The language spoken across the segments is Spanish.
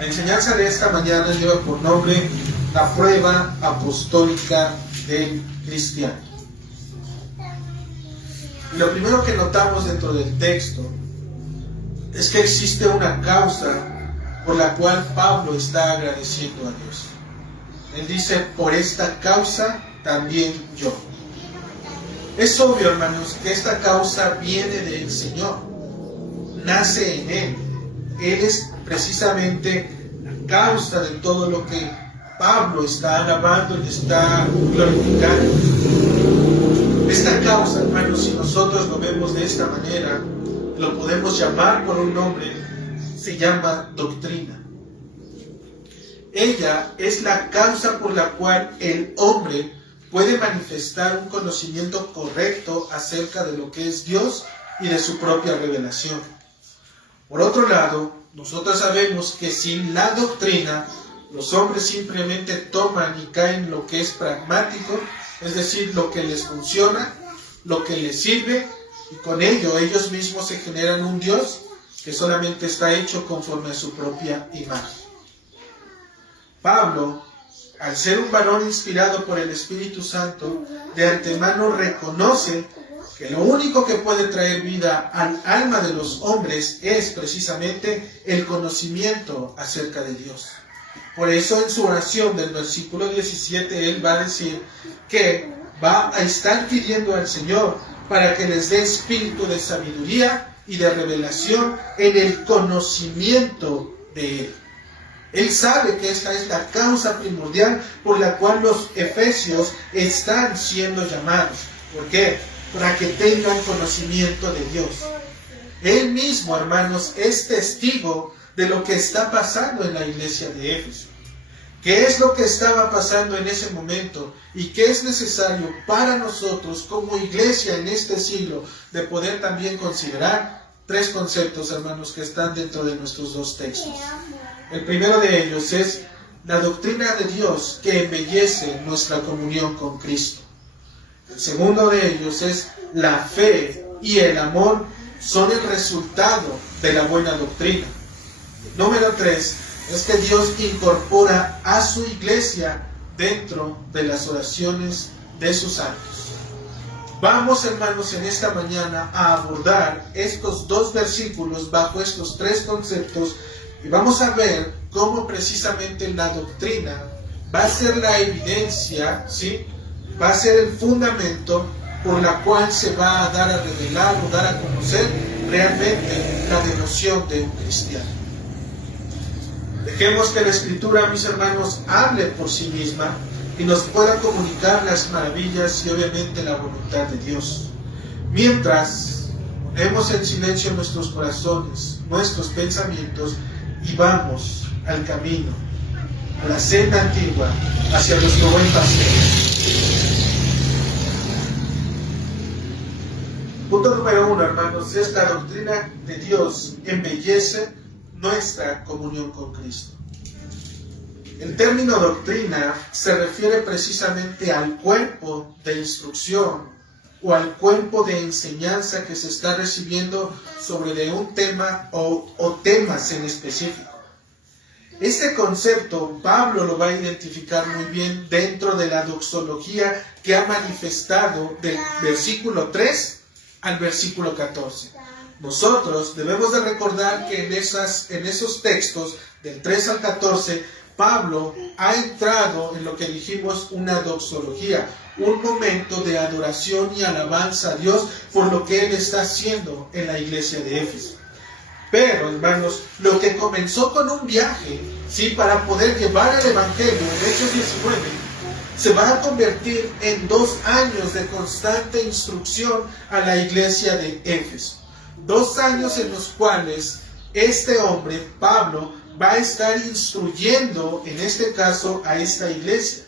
La enseñanza de esta mañana lleva por nombre la prueba apostólica del cristiano. Y lo primero que notamos dentro del texto es que existe una causa por la cual Pablo está agradeciendo a Dios. Él dice, por esta causa también yo. Es obvio, hermanos, que esta causa viene del Señor, nace en Él. Él es precisamente la causa de todo lo que Pablo está alabando y está glorificando. Esta causa, hermanos, si nosotros lo vemos de esta manera, lo podemos llamar por un nombre, se llama doctrina. Ella es la causa por la cual el hombre puede manifestar un conocimiento correcto acerca de lo que es Dios y de su propia revelación. Por otro lado, nosotros sabemos que sin la doctrina, los hombres simplemente toman y caen en lo que es pragmático, es decir, lo que les funciona, lo que les sirve, y con ello ellos mismos se generan un Dios que solamente está hecho conforme a su propia imagen. Pablo, al ser un varón inspirado por el Espíritu Santo, de antemano reconoce que lo único que puede traer vida al alma de los hombres es precisamente el conocimiento acerca de Dios. Por eso en su oración del versículo 17 él va a decir que va a estar pidiendo al Señor para que les dé espíritu de sabiduría y de revelación en el conocimiento de Él. Él sabe que esta es la causa primordial por la cual los efesios están siendo llamados. ¿Por qué? Para que tengan conocimiento de Dios. Él mismo, hermanos, es testigo de lo que está pasando en la iglesia de Éfeso. ¿Qué es lo que estaba pasando en ese momento? ¿Y qué es necesario para nosotros como iglesia en este siglo de poder también considerar? Tres conceptos, hermanos, que están dentro de nuestros dos textos. El primero de ellos es la doctrina de Dios que embellece nuestra comunión con Cristo. El segundo de ellos es la fe y el amor son el resultado de la buena doctrina. Número 3 es que Dios incorpora a su iglesia dentro de las oraciones de sus santos. Vamos, hermanos, en esta mañana a abordar estos dos versículos bajo estos tres conceptos y vamos a ver cómo precisamente la doctrina va a ser la evidencia, ¿sí? Va a ser el fundamento por la cual se va a dar a revelar o dar a conocer realmente la devoción de un cristiano. Dejemos que la Escritura, mis hermanos, hable por sí misma y nos pueda comunicar las maravillas y obviamente la voluntad de Dios. Mientras ponemos en silencio nuestros corazones, nuestros pensamientos y vamos al camino, a la senda antigua, hacia nuestro buen paseo. Punto número 1, hermanos, es la doctrina de Dios embellece nuestra comunión con Cristo. El término doctrina se refiere precisamente al cuerpo de instrucción o al cuerpo de enseñanza que se está recibiendo sobre de un tema o temas en específico. Este concepto Pablo lo va a identificar muy bien dentro de la doxología que ha manifestado del versículo 3 al versículo 14. Nosotros debemos de recordar que en esos textos del 3 al 14 Pablo ha entrado en lo que dijimos una doxología, un momento de adoración y alabanza a Dios por lo que Él está haciendo en la iglesia de Éfeso. Pero, hermanos, lo que comenzó con un viaje, ¿sí?, para poder llevar el Evangelio en Hechos 19, se va a convertir en 2 años de constante instrucción a la iglesia de Éfeso. 2 años en los cuales este hombre, Pablo, va a estar instruyendo, en este caso, a esta iglesia.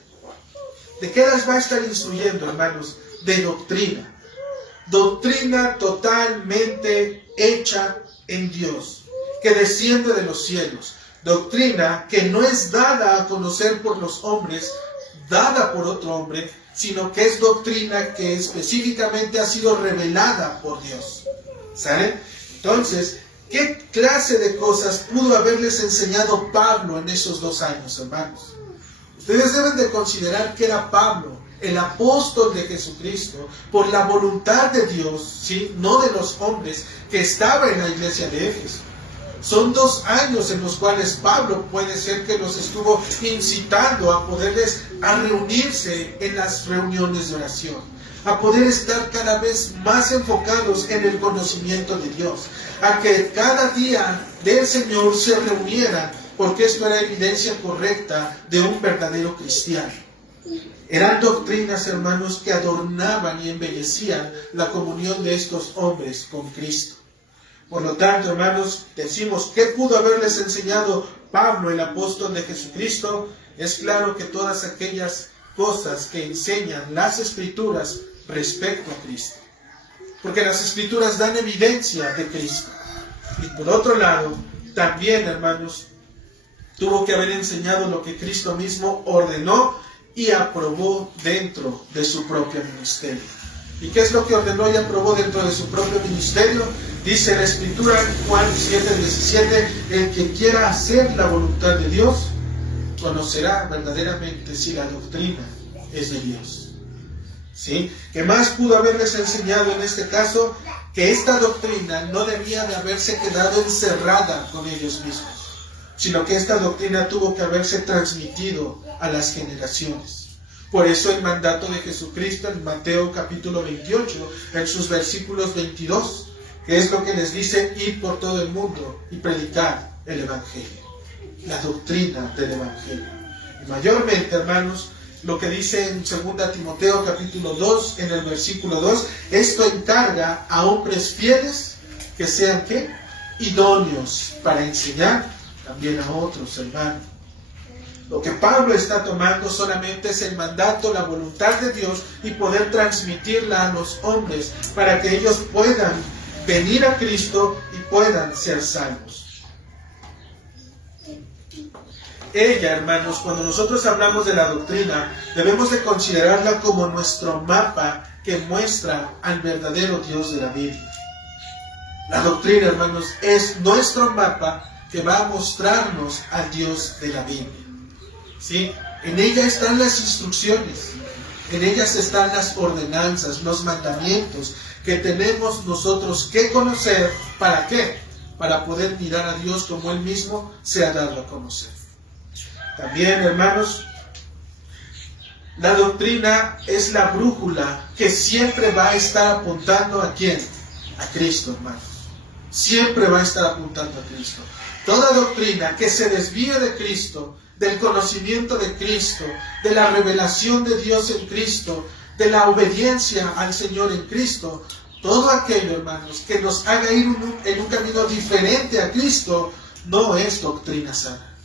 ¿De qué las va a estar instruyendo, hermanos? De doctrina. Doctrina totalmente hecha en Dios, que desciende de los cielos. Doctrina que no es dada a conocer por los hombres, dada por otro hombre, sino que es doctrina que específicamente ha sido revelada por Dios. ¿Sale? Entonces, ¿Qué clase de cosas pudo haberles enseñado Pablo en esos 2 años, hermanos? Ustedes deben de considerar que era Pablo, el apóstol de Jesucristo, por la voluntad de Dios, ¿sí? No de los hombres, que estaba en la iglesia de Éfeso. Son 2 años en los cuales Pablo puede ser que los estuvo incitando a poderles a reunirse en las reuniones de oración, a poder estar cada vez más enfocados en el conocimiento de Dios, a que cada día del Señor se reunieran, porque esto era evidencia correcta de un verdadero cristiano. Eran doctrinas, hermanos, que adornaban y embellecían la comunión de estos hombres con Cristo. Por lo tanto, hermanos, decimos, ¿qué pudo haberles enseñado Pablo, el apóstol de Jesucristo? Es claro que todas aquellas cosas que enseñan las Escrituras respecto a Cristo. Porque las Escrituras dan evidencia de Cristo. Y por otro lado, también, hermanos, tuvo que haber enseñado lo que Cristo mismo ordenó y aprobó dentro de su propio ministerio. ¿Y qué es lo que ordenó y aprobó dentro de su propio ministerio? Dice la Escritura en Juan 7:17, el que quiera hacer la voluntad de Dios, conocerá verdaderamente si la doctrina es de Dios. ¿Sí? ¿Qué más pudo haberles enseñado en este caso? Que esta doctrina no debía de haberse quedado encerrada con ellos mismos, sino que esta doctrina tuvo que haberse transmitido a las generaciones. Por eso el mandato de Jesucristo en Mateo capítulo 28, en sus versículos 22, que es lo que les dice, ir por todo el mundo y predicar el Evangelio, la doctrina del Evangelio. Y mayormente, hermanos, lo que dice en 2 Timoteo capítulo 2, en el versículo 2, esto encarga a hombres fieles que sean, ¿qué? Idóneos para enseñar también a otros, hermanos. Lo que Pablo está tomando solamente es el mandato, la voluntad de Dios y poder transmitirla a los hombres para que ellos puedan venir a Cristo y puedan ser salvos. Ella, hermanos, cuando nosotros hablamos de la doctrina, debemos de considerarla como nuestro mapa que muestra al verdadero Dios de la Biblia. La doctrina, hermanos, es nuestro mapa que va a mostrarnos al Dios de la Biblia. ¿Sí? En ella están las instrucciones, en ellas están las ordenanzas, los mandamientos que tenemos nosotros que conocer. ¿Para qué? Para poder mirar a Dios como Él mismo se ha dado a conocer. También, hermanos, la doctrina es la brújula que siempre va a estar apuntando ¿a quién? A Cristo, hermanos. Siempre va a estar apuntando a Cristo. Toda doctrina que se desvíe de Cristo, del conocimiento de Cristo, de la revelación de Dios en Cristo, de la obediencia al Señor en Cristo, todo aquello, hermanos, que nos haga ir en un camino diferente a Cristo, no es doctrina sana.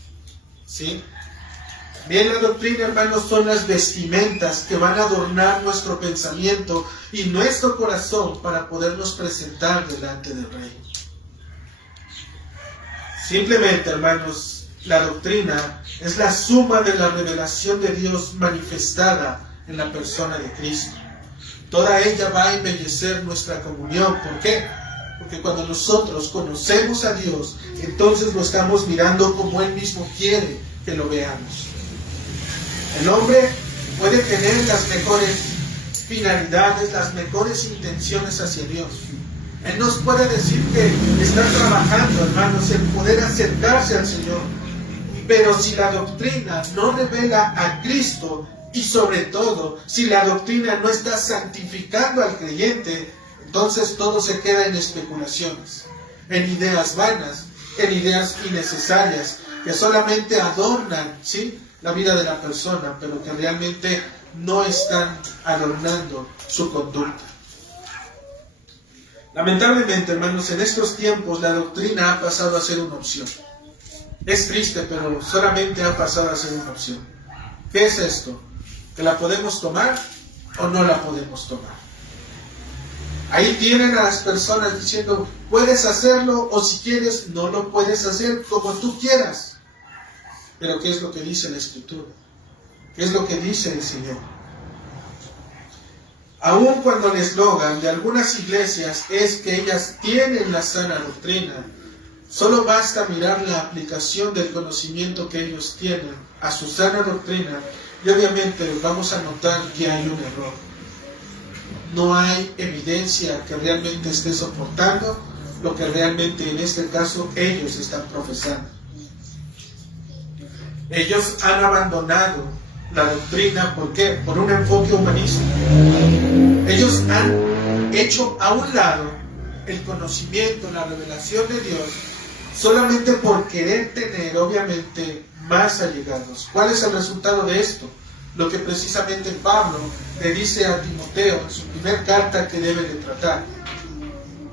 ¿Sí? Bien, la doctrina, hermanos, son las vestimentas que van a adornar nuestro pensamiento y nuestro corazón para podernos presentar delante del Rey. Simplemente, hermanos, la doctrina es la suma de la revelación de Dios manifestada en la persona de Cristo. Toda ella va a embellecer nuestra comunión. ¿Por qué? Porque cuando nosotros conocemos a Dios, entonces lo estamos mirando como Él mismo quiere que lo veamos. El hombre puede tener las mejores finalidades, las mejores intenciones hacia Dios. Él nos puede decir que está trabajando, hermanos, en poder acercarse al Señor. Pero si la doctrina no revela a Cristo y sobre todo, si la doctrina no está santificando al creyente, entonces todo se queda en especulaciones, en ideas vanas, en ideas innecesarias, que solamente adornan, ¿sí?, la vida de la persona, pero que realmente no están adornando su conducta. Lamentablemente, hermanos, en estos tiempos la doctrina ha pasado a ser una opción. Es triste, pero solamente ha pasado a ser una opción. ¿Qué es esto? ¿Que la podemos tomar o no la podemos tomar? Ahí tienen a las personas diciendo, puedes hacerlo o si quieres no lo puedes hacer como tú quieras. Pero ¿qué es lo que dice la Escritura? ¿Qué es lo que dice el Señor? Aun cuando el eslogan de algunas iglesias es que ellas tienen la sana doctrina, Solo basta mirar la aplicación del conocimiento que ellos tienen a su sana doctrina y obviamente vamos a notar que hay un error. No hay evidencia que realmente esté soportando lo que realmente en este caso ellos están profesando. Ellos han abandonado la doctrina, ¿por qué? Por un enfoque humanista. Ellos han hecho a un lado el conocimiento, la revelación de Dios, solamente por querer tener, obviamente, más allegados. ¿Cuál es el resultado de esto? Lo que precisamente Pablo le dice a Timoteo en su primera carta que debe de tratar.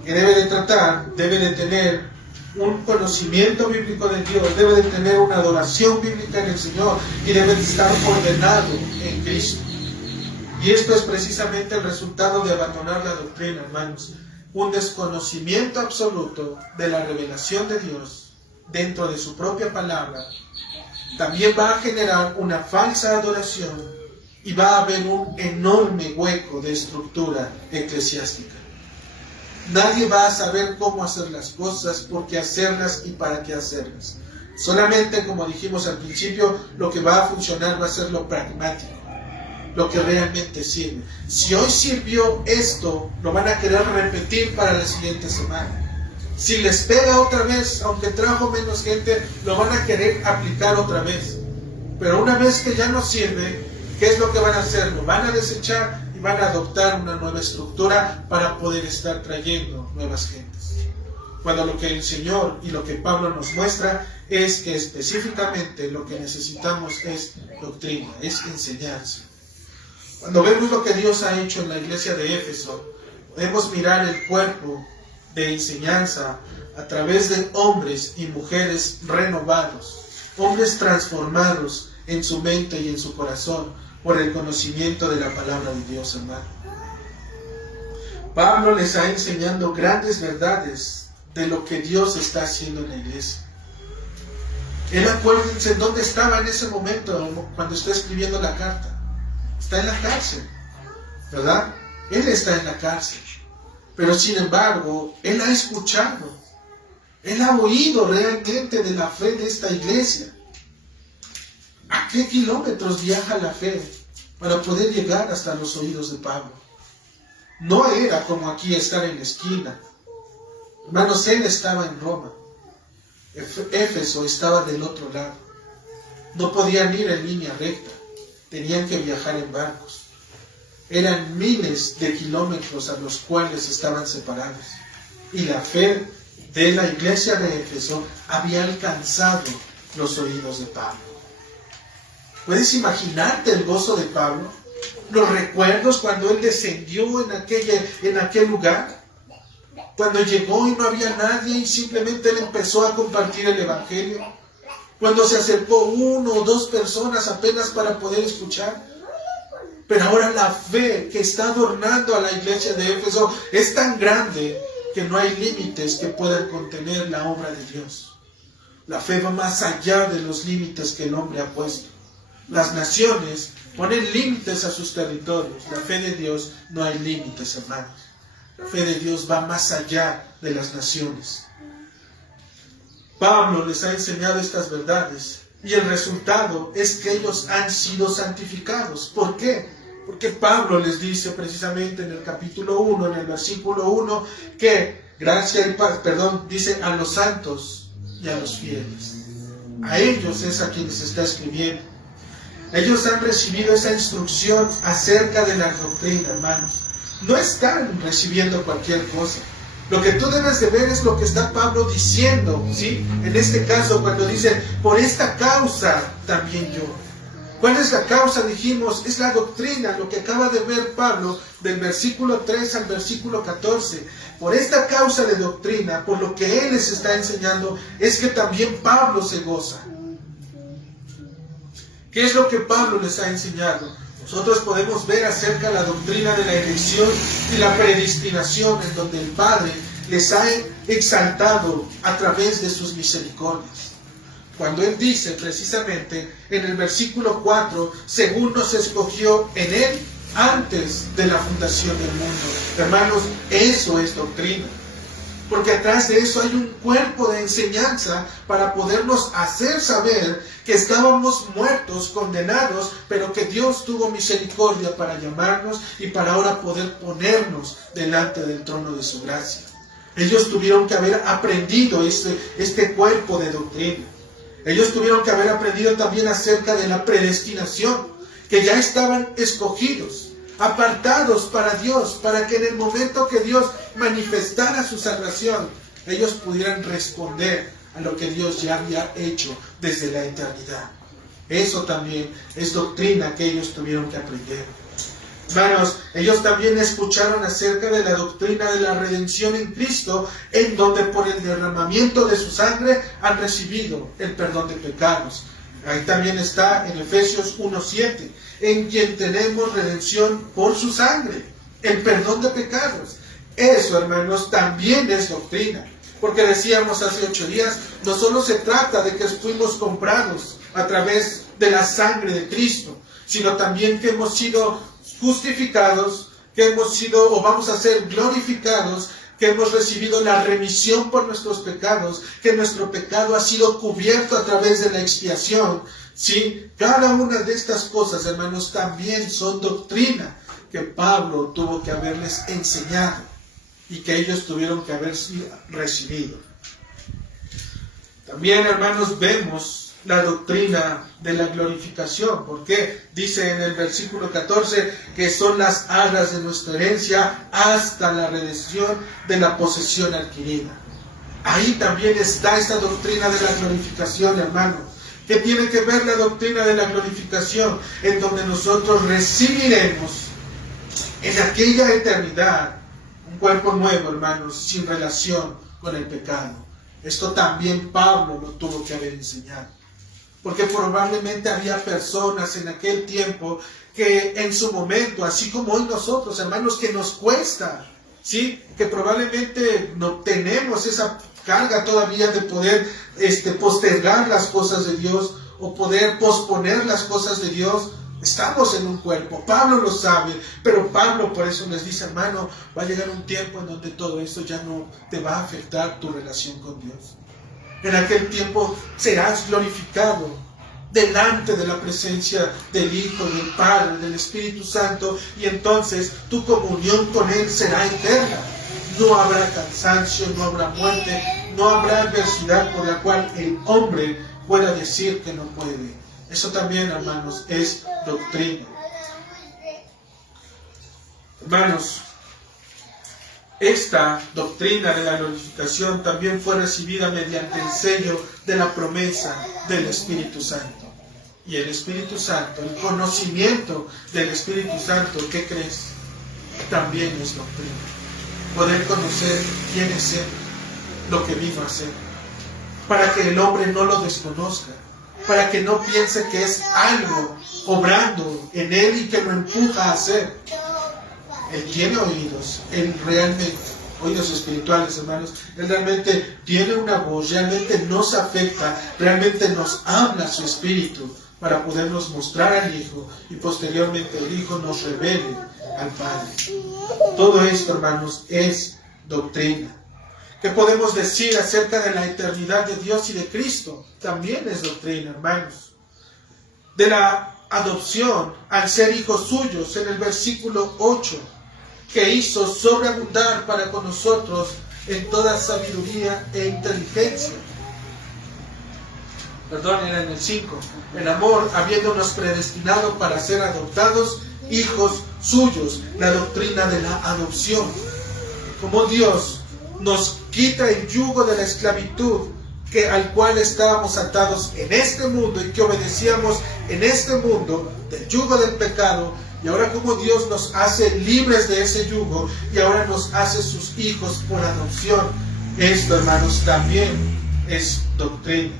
Debe de tener un conocimiento bíblico de Dios, debe de tener una adoración bíblica en el Señor y debe de estar ordenado en Cristo. Y esto es precisamente el resultado de abandonar la doctrina, hermanos. Un desconocimiento absoluto de la revelación de Dios dentro de su propia palabra también va a generar una falsa adoración y va a haber un enorme hueco de estructura eclesiástica. Nadie va a saber cómo hacer las cosas, por qué hacerlas y para qué hacerlas. Solamente, como dijimos al principio, lo que va a funcionar va a ser lo pragmático, lo que realmente sirve. Si hoy sirvió esto, lo van a querer repetir para la siguiente semana. Si les pega otra vez, aunque trajo menos gente, lo van a querer aplicar otra vez. Pero una vez que ya no sirve, ¿qué es lo que van a hacer? Lo van a desechar y van a adoptar una nueva estructura para poder estar trayendo nuevas gentes. Cuando lo que el Señor y lo que Pablo nos muestra es que específicamente lo que necesitamos es doctrina, es enseñanza. Cuando vemos lo que Dios ha hecho en la iglesia de Éfeso, podemos mirar el cuerpo de enseñanza a través de hombres y mujeres renovados, hombres transformados en su mente y en su corazón por el conocimiento de la palabra de Dios, hermano. Pablo les ha enseñado grandes verdades de lo que Dios está haciendo en la iglesia. Él, acuérdense dónde estaba en ese momento cuando está escribiendo la carta. Está en la cárcel, ¿verdad? Él está en la cárcel. Pero sin embargo, él ha escuchado, él ha oído realmente de la fe de esta iglesia. ¿A qué kilómetros viaja la fe para poder llegar hasta los oídos de Pablo? No era como aquí estar en la esquina. Hermanos, él estaba en Roma. Éfeso estaba del otro lado. No podían ir en línea recta. Tenían que viajar en barcos. Eran miles de kilómetros a los cuales estaban separados. Y la fe de la iglesia de Éfeso había alcanzado los oídos de Pablo. ¿Puedes imaginarte el gozo de Pablo? Los recuerdos cuando él descendió en aquel lugar. Cuando llegó y no había nadie y simplemente él empezó a compartir el evangelio. Cuando se acercó 1 o 2 personas apenas para poder escuchar. Pero ahora la fe que está adornando a la iglesia de Éfeso es tan grande que no hay límites que puedan contener la obra de Dios. La fe va más allá de los límites que el hombre ha puesto. Las naciones ponen límites a sus territorios. La fe de Dios no hay límites, hermanos. La fe de Dios va más allá de las naciones. Pablo les ha enseñado estas verdades y el resultado es que ellos han sido santificados. ¿Por qué? Porque Pablo les dice precisamente en el capítulo 1, en el versículo 1, que dice a los santos y a los fieles. A ellos es a quienes está escribiendo. Ellos han recibido esa instrucción acerca de la doctrina, hermanos. No están recibiendo cualquier cosa. Lo que tú debes de ver es lo que está Pablo diciendo, ¿sí? En este caso, cuando dice, por esta causa también yo. ¿Cuál es la causa? Dijimos, es la doctrina, lo que acaba de ver Pablo del versículo 3 al versículo 14. Por esta causa de doctrina, por lo que él les está enseñando, es que también Pablo se goza. ¿Qué es lo que Pablo les ha enseñado? Nosotros podemos ver acerca de la doctrina de la elección y la predestinación, en donde el Padre les ha exaltado a través de sus misericordias. Cuando Él dice precisamente en el versículo 4, según nos escogió en Él antes de la fundación del mundo. Hermanos, eso es doctrina. Porque atrás de eso hay un cuerpo de enseñanza para podernos hacer saber que estábamos muertos, condenados, pero que Dios tuvo misericordia para llamarnos y para ahora poder ponernos delante del trono de su gracia. Ellos tuvieron que haber aprendido este cuerpo de doctrina. Ellos tuvieron que haber aprendido también acerca de la predestinación, que ya estaban escogidos, apartados para Dios, para que en el momento que Dios manifestara su salvación, ellos pudieran responder a lo que Dios ya había hecho desde la eternidad. Eso también es doctrina que ellos tuvieron que aprender. Hermanos, ellos también escucharon acerca de la doctrina de la redención en Cristo, en donde por el derramamiento de su sangre han recibido el perdón de pecados. Ahí también está en Efesios 1:7, en quien tenemos redención por su sangre, el perdón de pecados. Eso, hermanos, también es doctrina. Porque decíamos hace 8 días, no solo se trata de que fuimos comprados a través de la sangre de Cristo, sino también que hemos sido justificados, que hemos sido o vamos a ser glorificados, que hemos recibido la remisión por nuestros pecados, que nuestro pecado ha sido cubierto a través de la expiación. ¿Sí? Cada una de estas cosas, hermanos, también son doctrina que Pablo tuvo que haberles enseñado y que ellos tuvieron que haber recibido. También, hermanos, vemos la doctrina de la glorificación, porque dice en el versículo 14 que son las arras de nuestra herencia hasta la redención de la posesión adquirida. Ahí también está esta doctrina de la glorificación, hermano. ¿Qué tiene que ver la doctrina de la glorificación? En donde nosotros recibiremos en aquella eternidad un cuerpo nuevo, hermanos, sin relación con el pecado. Esto también Pablo lo tuvo que haber enseñado. Porque probablemente había personas en aquel tiempo que en su momento, así como hoy nosotros, hermanos, que nos cuesta, ¿sí? Que probablemente no tenemos esa carga todavía de poder postergar las cosas de Dios o poder posponer las cosas de Dios. Estamos en un cuerpo, Pablo lo sabe, pero Pablo por eso les dice, hermano, va a llegar un tiempo en donde todo esto ya no te va a afectar tu relación con Dios. En aquel tiempo serás glorificado delante de la presencia del Hijo, del Padre, del Espíritu Santo, y entonces tu comunión con Él será eterna. No habrá cansancio, no habrá muerte, no habrá adversidad por la cual el hombre pueda decir que no puede. Eso también, hermanos, es doctrina. Hermanos, esta doctrina de la glorificación también fue recibida mediante el sello de la promesa del Espíritu Santo. Y el Espíritu Santo, el conocimiento del Espíritu Santo, ¿qué crees? También es doctrina. Poder conocer quién es Él, lo que vino a hacer, para que el hombre no lo desconozca, para que no piense que es algo obrando en Él y que lo empuja a hacer. Él tiene oídos, Él realmente, oídos espirituales, hermanos, Él realmente tiene una voz, realmente nos afecta, realmente nos habla su Espíritu para podernos mostrar al Hijo y posteriormente el Hijo nos revele al Padre. Todo esto, hermanos, es doctrina. ¿Qué podemos decir acerca de la eternidad de Dios y de Cristo? También es doctrina, hermanos. De la adopción al ser hijos suyos, en el versículo 8, que hizo sobreabundar para con nosotros en toda sabiduría e inteligencia. Perdón, era en el 5. En amor, habiéndonos predestinado para ser adoptados hijos suyos. La doctrina de la adopción. Como Dios nos quita el yugo de la esclavitud al cual estábamos atados en este mundo y que obedecíamos en este mundo, del yugo del pecado, y ahora como Dios nos hace libres de ese yugo y ahora nos hace sus hijos por adopción. Esto, hermanos, también es doctrina.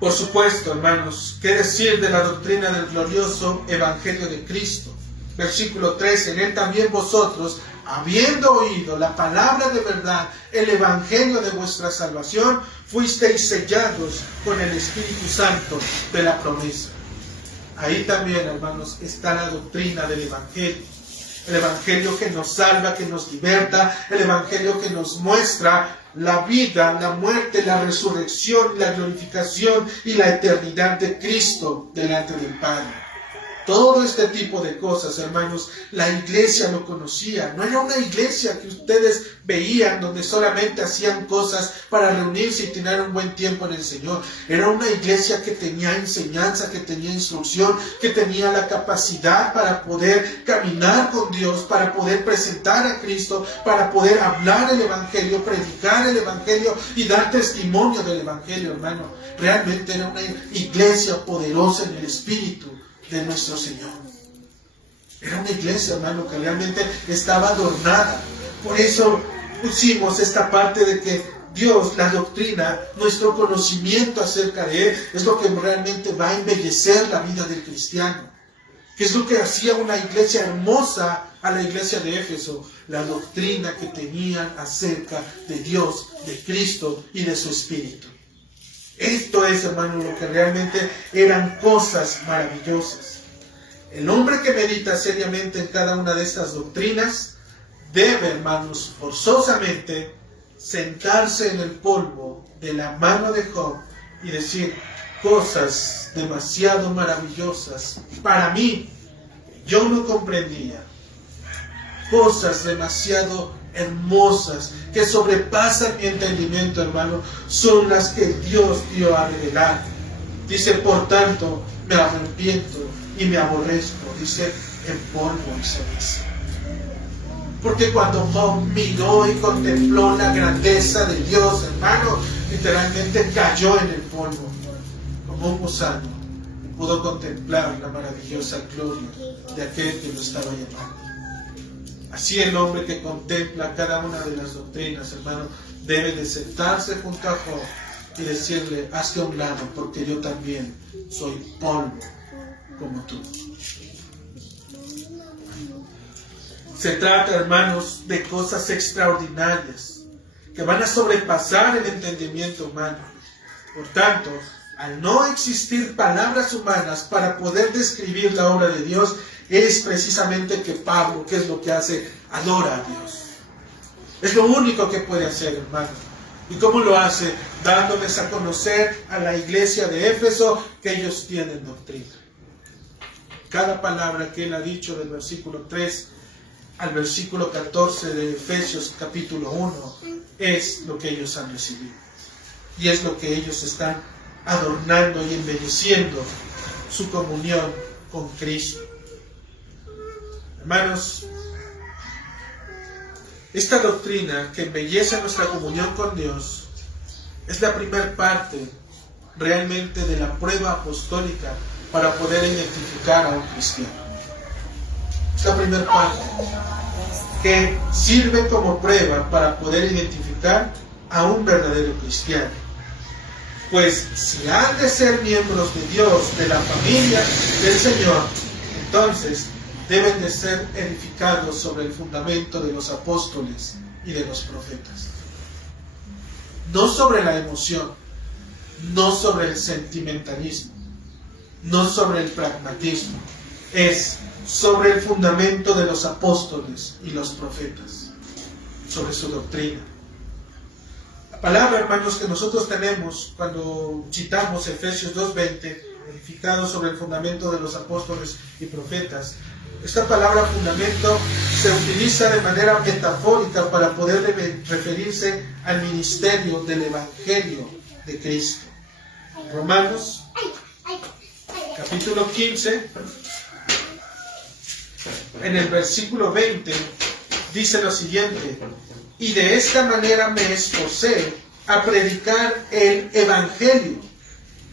Por supuesto, hermanos, ¿qué decir de la doctrina del glorioso Evangelio de Cristo? Versículo 13, en Él también vosotros, habiendo oído la palabra de verdad, el Evangelio de vuestra salvación, fuisteis sellados con el Espíritu Santo de la promesa. Ahí también, hermanos, está la doctrina del Evangelio. El Evangelio que nos salva, que nos liberta, el Evangelio que nos muestra la vida, la muerte, la resurrección, la glorificación y la eternidad de Cristo delante del Padre. Todo este tipo de cosas, hermanos, la iglesia lo conocía. No era una iglesia que ustedes veían donde solamente hacían cosas para reunirse y tener un buen tiempo en el Señor. Era una iglesia que tenía enseñanza, que tenía instrucción, que tenía la capacidad para poder caminar con Dios, para poder presentar a Cristo, para poder hablar el Evangelio, predicar el Evangelio y dar testimonio del Evangelio, hermano. Realmente era una iglesia poderosa en el Espíritu de nuestro Señor. Era una iglesia, hermano, que realmente estaba adornada. Por eso pusimos esta parte de que Dios, la doctrina, nuestro conocimiento acerca de Él, es lo que realmente va a embellecer la vida del cristiano. Que es lo que hacía una iglesia hermosa a la iglesia de Éfeso, la doctrina que tenían acerca de Dios, de Cristo y de su Espíritu. Esto es, hermano, lo que realmente eran cosas maravillosas. El hombre que medita seriamente en cada una de estas doctrinas debe, hermanos, forzosamente sentarse en el polvo de la mano de Job y decir cosas demasiado maravillosas para mí. Yo no comprendía. Cosas demasiado hermosas que sobrepasan mi entendimiento, hermano, son las que Dios dio a revelar. Dice, por tanto, me arrepiento y me aborrezco, dice, en polvo y ceniza. Porque cuando Job miró y contempló la grandeza de Dios, hermano, literalmente cayó en el polvo, como un gusano, y pudo contemplar la maravillosa gloria de aquel que lo estaba llamando. Así el hombre que contempla cada una de las doctrinas, hermano, debe de sentarse junto a Job y decirle, hazte a un lado, porque yo también soy polvo como tú. Se trata, hermanos, de cosas extraordinarias que van a sobrepasar el entendimiento humano. Por tanto, al no existir palabras humanas para poder describir la obra de Dios, es precisamente que Pablo, ¿qué es lo que hace? Adora a Dios. Es lo único que puede hacer, hermano. ¿Y cómo lo hace? Dándoles a conocer a la iglesia de Éfeso que ellos tienen doctrina. Cada palabra que él ha dicho del versículo 3 al versículo 14 de Efesios capítulo 1 es lo que ellos han recibido. Y es lo que ellos están adornando y embelleciendo su comunión con Cristo. Hermanos, esta doctrina que embellece nuestra comunión con Dios es la primera parte realmente de la prueba apostólica para poder identificar a un cristiano. Es la primera parte que sirve como prueba para poder identificar a un verdadero cristiano. Pues si han de ser miembros de Dios, de la familia del Señor, entonces deben de ser edificados sobre el fundamento de los apóstoles y de los profetas. No sobre la emoción, no sobre el sentimentalismo, no sobre el pragmatismo. Es sobre el fundamento de los apóstoles y los profetas, sobre su doctrina. La palabra, hermanos, que nosotros tenemos cuando citamos Efesios 2:20, edificado sobre el fundamento de los apóstoles y profetas, esta palabra fundamento se utiliza de manera metafórica para poder referirse al ministerio del Evangelio de Cristo. Romanos, capítulo 15, en el versículo 20, dice lo siguiente: y de esta manera me esforcé a predicar el Evangelio.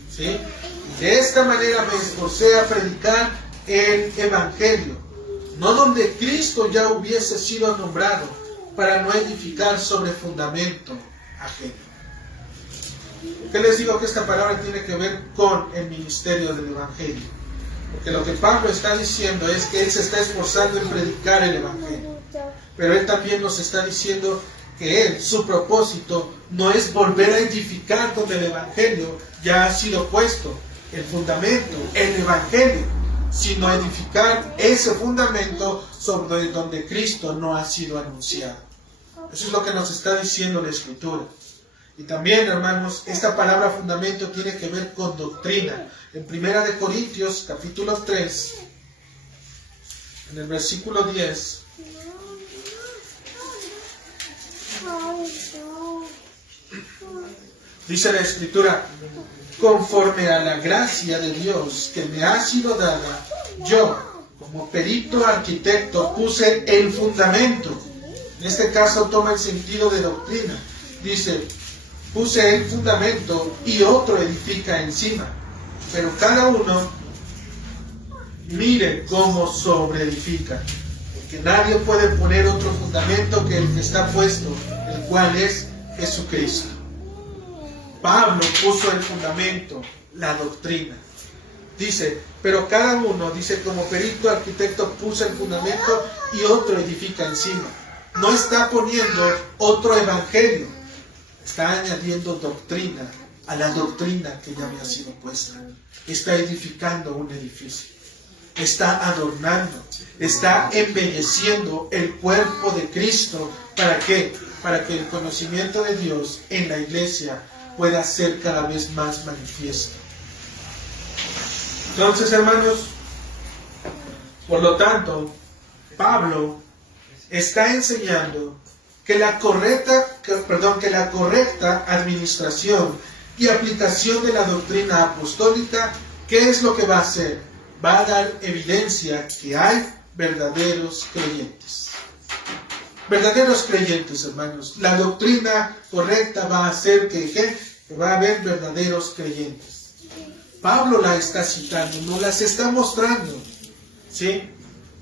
¿Sí? Y de esta manera me esforcé a predicar el Evangelio, no donde Cristo ya hubiese sido nombrado, para no edificar sobre fundamento ajeno. ¿Qué les digo? Que esta palabra tiene que ver con el ministerio del Evangelio. Porque lo que Pablo está diciendo es que él se está esforzando en predicar el Evangelio. Pero él también nos está diciendo que él, su propósito, no es volver a edificar donde el Evangelio ya ha sido puesto, el fundamento, el Evangelio, sino edificar ese fundamento sobre donde Cristo no ha sido anunciado. Eso es lo que nos está diciendo la Escritura. Y también, hermanos, esta palabra fundamento tiene que ver con doctrina. En 1 Corintios, capítulo 3, en el versículo 10, dice la Escritura: conforme a la gracia de Dios que me ha sido dada, yo, como perito arquitecto, puse el fundamento. En este caso toma el sentido de doctrina. Dice: puse el fundamento y otro edifica encima. Pero cada uno mire cómo sobreedifica. Porque nadie puede poner otro fundamento que el que está puesto, el cual es Jesucristo. Pablo puso el fundamento, la doctrina. Dice, pero cada uno, dice, como perito arquitecto puso el fundamento y otro edifica encima. No está poniendo otro evangelio, está añadiendo doctrina a la doctrina que ya había sido puesta. Está edificando un edificio, está adornando, está embelleciendo el cuerpo de Cristo. ¿Para qué? Para que el conocimiento de Dios en la iglesia pueda ser cada vez más manifiesto. Entonces, hermanos, por lo tanto, Pablo está enseñando que la correcta administración y aplicación de la doctrina apostólica, ¿qué es lo que va a hacer? Va a dar evidencia que hay verdaderos creyentes. Verdaderos creyentes, hermanos. La doctrina correcta va a hacer que va a haber verdaderos creyentes. Pablo la está citando, nos las está mostrando, ¿sí?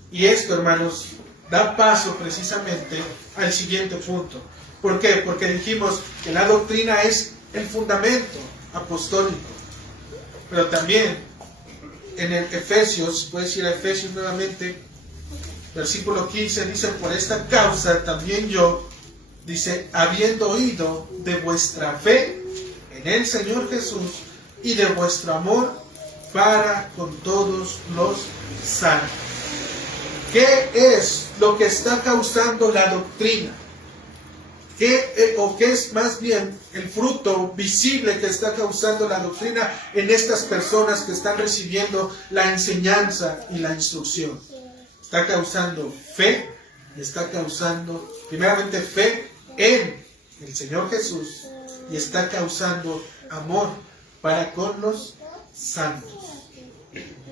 Y esto, hermanos, da paso precisamente al siguiente punto. ¿Por qué? Porque dijimos que la doctrina es el fundamento apostólico. Pero también en el Efesios, puedes ir a Efesios nuevamente, versículo 15, dice: por esta causa también yo, dice, habiendo oído de vuestra fe en el Señor Jesús y de vuestro amor para con todos los santos. ¿Qué es lo que está causando la doctrina? ¿Qué es más bien el fruto visible que está causando la doctrina en estas personas que están recibiendo la enseñanza y la instrucción? Está causando fe, está causando primeramente fe en el Señor Jesús y está causando amor para con los santos.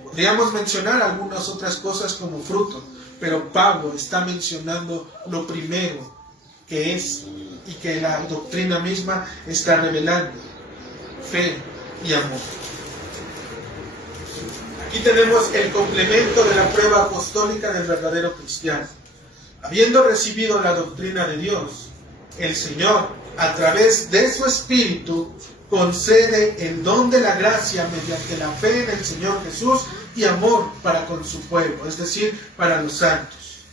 Podríamos mencionar algunas otras cosas como fruto, pero Pablo está mencionando lo primero que es y que la doctrina misma está revelando: fe y amor. Aquí tenemos el complemento de la prueba apostólica del verdadero cristiano. Habiendo recibido la doctrina de Dios, el Señor, a través de su Espíritu, concede el don de la gracia mediante la fe en el Señor Jesús y amor para con su pueblo, es decir, para los santos.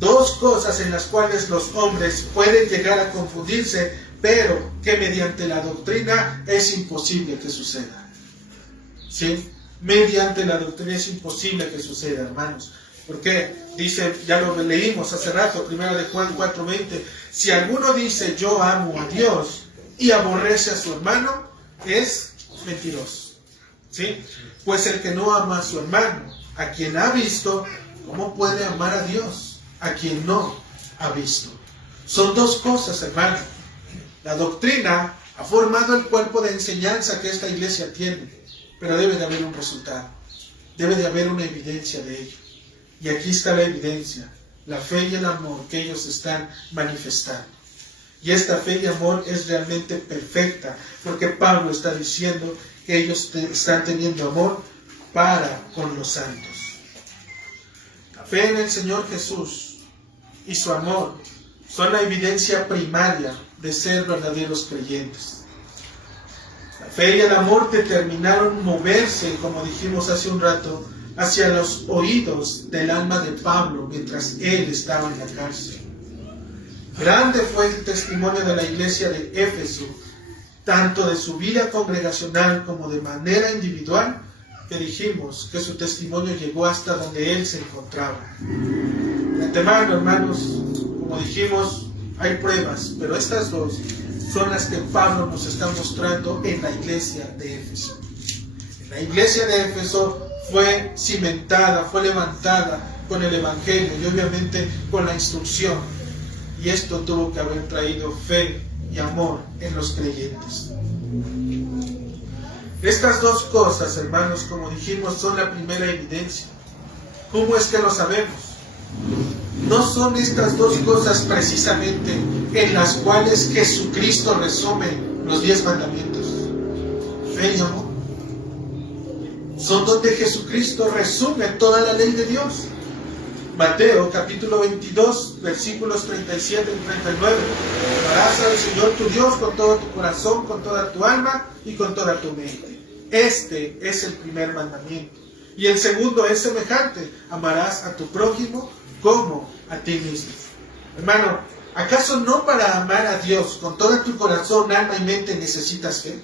Dos cosas en las cuales los hombres pueden llegar a confundirse, pero que mediante la doctrina es imposible que suceda. ¿Sí? Mediante la doctrina es imposible que suceda, hermanos. ¿Por qué? Dice, ya lo leímos hace rato, 1 de Juan 4:20, si alguno dice yo amo a Dios y aborrece a su hermano, es mentiroso. ¿Sí? Pues el que no ama a su hermano, a quien ha visto, ¿cómo puede amar a Dios a quien no ha visto? Son dos cosas, hermano. La doctrina ha formado el cuerpo de enseñanza que esta iglesia tiene, pero debe de haber un resultado, debe de haber una evidencia de ello. Y aquí está la evidencia, la fe y el amor que ellos están manifestando. Y esta fe y amor es realmente perfecta, porque Pablo está diciendo que ellos están teniendo amor para con los santos. La fe en el Señor Jesús y su amor son la evidencia primaria de ser verdaderos creyentes. La fe y el amor determinaron moverse, como dijimos hace un rato, hacia los oídos del alma de Pablo mientras él estaba en la cárcel. Grande fue el testimonio de la iglesia de Éfeso, tanto de su vida congregacional como de manera individual, que dijimos que su testimonio llegó hasta donde él se encontraba. antemano, hermanos, como dijimos, hay pruebas, pero estas dos son las que Pablo nos está mostrando en la iglesia de Éfeso. En la iglesia de Éfeso fue cimentada, fue levantada con el Evangelio y obviamente con la instrucción. Y esto tuvo que haber traído fe y amor en los creyentes. Estas dos cosas, hermanos, como dijimos, son la primera evidencia. ¿Cómo es que lo sabemos? ¿No son estas dos cosas precisamente en las cuales Jesucristo resume los 10 mandamientos? Fe y amor. Son donde Jesucristo resume toda la ley de Dios. Mateo capítulo 22, versículos 37 y 39. Amarás al Señor tu Dios con todo tu corazón, con toda tu alma y con toda tu mente. Este es el primer mandamiento. Y el segundo es semejante. Amarás a tu prójimo como a ti mismo. Hermano, ¿acaso no para amar a Dios con todo tu corazón, alma y mente necesitas fe?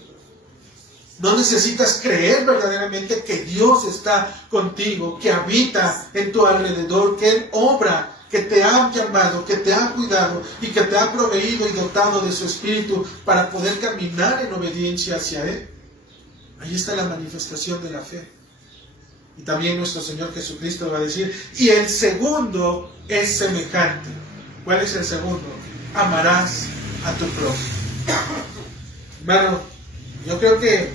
¿No necesitas creer verdaderamente que Dios está contigo, que habita en tu alrededor, que Él obra, que te ha llamado, que te ha cuidado y que te ha proveído y dotado de su Espíritu para poder caminar en obediencia hacia Él? Ahí está la manifestación de la fe. Y también nuestro Señor Jesucristo va a decir, y el segundo es semejante. ¿Cuál es el segundo? Amarás a tu prójimo. Hermano, yo creo que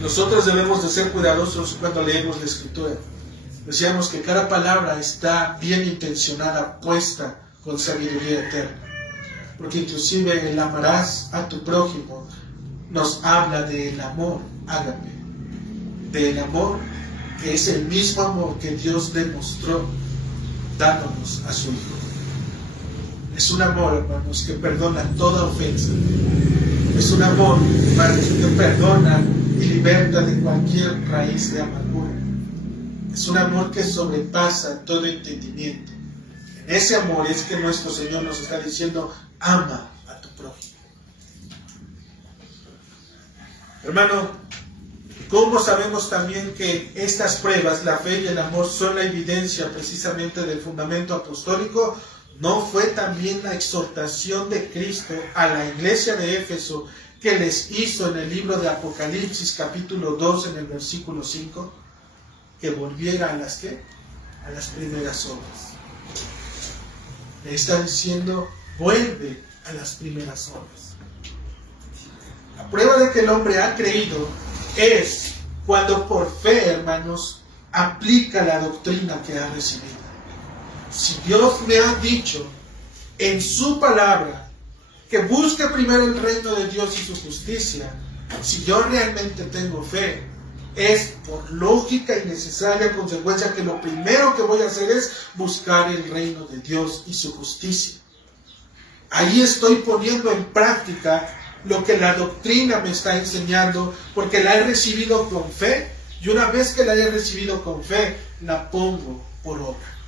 nosotros debemos de ser cuidadosos cuando leemos la Escritura. Decíamos que cada palabra está bien intencionada, puesta con sabiduría eterna. Porque inclusive el amarás a tu prójimo nos habla del amor ágape. Del amor que es el mismo amor que Dios demostró dándonos a su Hijo. Es un amor, hermanos, que perdona toda ofensa. Es un amor, hermanos, que perdona y liberta de cualquier raíz de amargura. Es un amor que sobrepasa todo entendimiento. En ese amor es que nuestro Señor nos está diciendo, ama a tu prójimo. Hermano, ¿cómo sabemos también que estas pruebas, la fe y el amor, son la evidencia precisamente del fundamento apostólico? ¿No fue también la exhortación de Cristo a la iglesia de Éfeso que les hizo en el libro de Apocalipsis capítulo 2 en el versículo 5? Que volviera a las ¿qué? A las primeras obras. Le está diciendo, vuelve a las primeras obras. La prueba de que el hombre ha creído es cuando por fe, hermanos, aplica la doctrina que ha recibido. Si Dios me ha dicho en su palabra que busque primero el reino de Dios y su justicia, si yo realmente tengo fe, es por lógica y necesaria consecuencia que lo primero que voy a hacer es buscar el reino de Dios y su justicia. Ahí estoy poniendo en práctica lo que la doctrina me está enseñando, porque la he recibido con fe, y una vez que la he recibido con fe, la pongo por obra.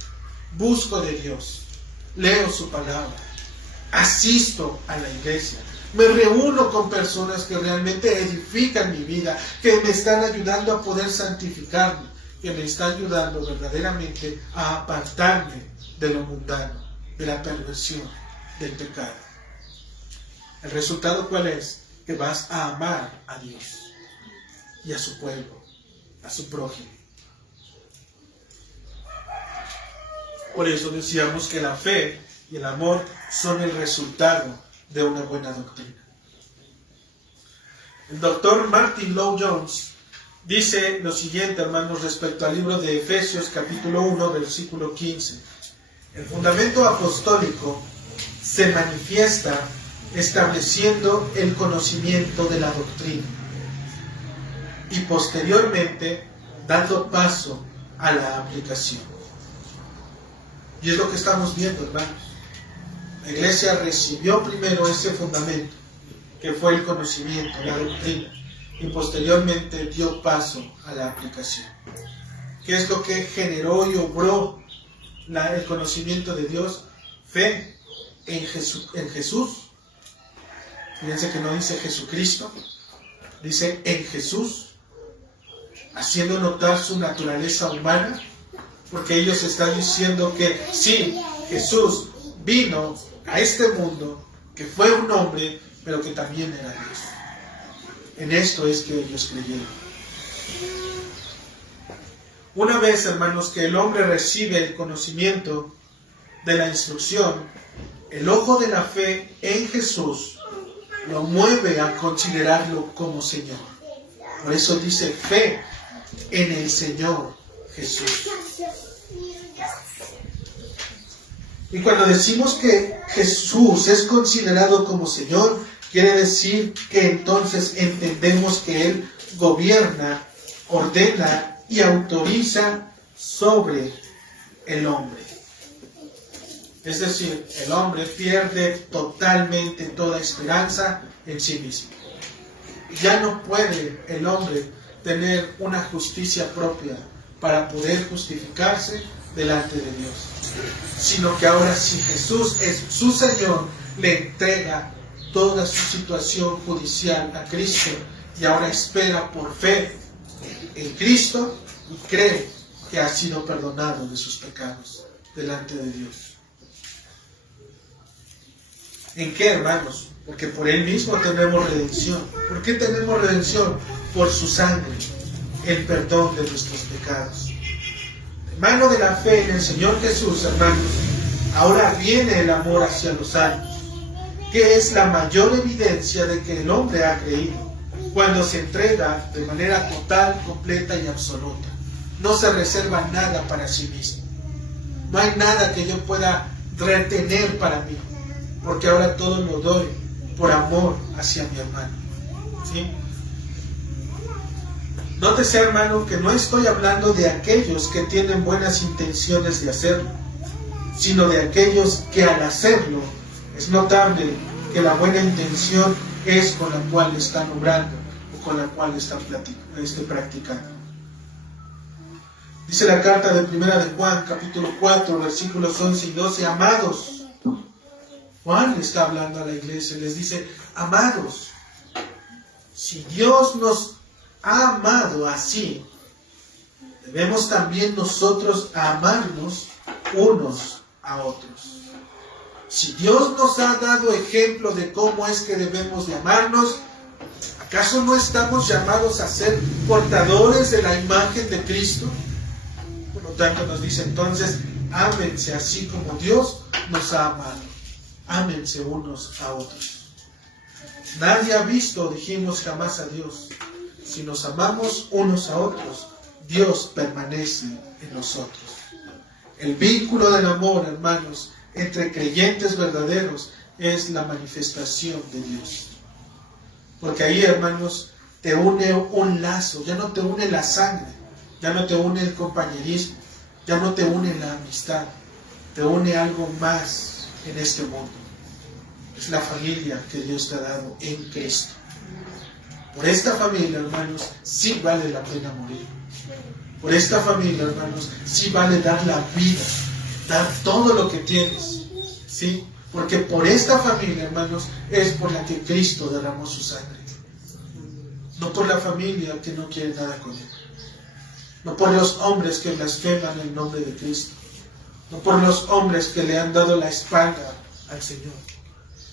Busco de Dios, leo su palabra, asisto a la iglesia, me reúno con personas que realmente edifican mi vida, que me están ayudando a poder santificarme, que me están ayudando verdaderamente a apartarme de lo mundano, de la perversión, del pecado. ¿El resultado cuál es? Que vas a amar a Dios y a su pueblo, a su prójimo. Por eso decíamos que la fe y el amor son el resultado de una buena doctrina. El doctor Martin Lloyd-Jones dice lo siguiente, hermanos, respecto al libro de Efesios capítulo 1, versículo 15. El fundamento apostólico se manifiesta estableciendo el conocimiento de la doctrina y posteriormente dando paso a la aplicación. Y es lo que estamos viendo, hermanos. La iglesia recibió primero ese fundamento, que fue el conocimiento, la doctrina, y posteriormente dio paso a la aplicación. ¿Qué es lo que generó y obró el conocimiento de Dios? Fe en Jesús. Fíjense que no dice Jesucristo, dice en Jesús, haciendo notar su naturaleza humana, Porque ellos están diciendo que sí, Jesús vino a este mundo, que fue un hombre, pero que también era Dios. En esto es que ellos creyeron. Una vez, hermanos, que el hombre recibe el conocimiento de la instrucción, el ojo de la fe en Jesús lo mueve a considerarlo como Señor. Por eso dice fe en el Señor Jesús. Y cuando decimos que Jesús es considerado como Señor, quiere decir que entonces entendemos que Él gobierna, ordena y autoriza sobre el hombre. Es decir, el hombre pierde totalmente toda esperanza en sí mismo. Ya no puede el hombre tener una justicia propia para poder justificarse delante de Dios, sino que ahora, si Jesús es su Señor, le entrega toda su situación judicial a Cristo y ahora espera por fe en Cristo y cree que ha sido perdonado de sus pecados delante de Dios. ¿En qué, hermanos? Porque por Él mismo tenemos redención. ¿Por qué tenemos redención? Por su sangre, el perdón de nuestros pecados. De mano de la fe en el Señor Jesús, hermanos, ahora viene el amor hacia los santos, que es la mayor evidencia de que el hombre ha creído, cuando se entrega de manera total, completa y absoluta. No se reserva nada para sí mismo. No hay nada que yo pueda retener para mí, porque ahora todo lo doy por amor hacia mi hermano. ¿Sí? Nótese, hermano, que no estoy hablando de aquellos que tienen buenas intenciones de hacerlo, sino de aquellos que al hacerlo es notable que la buena intención es con la cual están obrando o con la cual están practicando. Dice la carta de Primera de Juan, capítulo 4, versículos 11 y 12, amados. Juan le está hablando a la iglesia, les dice, amados, si Dios nos ha amado así, debemos también nosotros amarnos unos a otros. Si Dios nos ha dado ejemplo de cómo es que debemos de amarnos, ¿acaso no estamos llamados a ser portadores de la imagen de Cristo? Por lo tanto nos dice entonces, ámense así como Dios nos ha amado. Ámense unos a otros. Nadie ha visto, dijimos, jamás a Dios. Si nos amamos unos a otros, Dios permanece en nosotros. El vínculo del amor, hermanos, entre creyentes verdaderos es la manifestación de Dios. Porque ahí, hermanos, te une un lazo, ya no te une la sangre, ya no te une el compañerismo, ya no te une la amistad, te une algo más en este mundo. Es la familia que Dios te ha dado en Cristo. Por esta familia, hermanos, sí vale la pena morir. Por esta familia, hermanos, sí vale dar la vida, dar todo lo que tienes, ¿sí? Porque por esta familia, hermanos, es por la que Cristo derramó su sangre. No por la familia que no quiere nada con Él. No por los hombres que blasfeman el nombre de Cristo. No por los hombres que le han dado la espalda al Señor,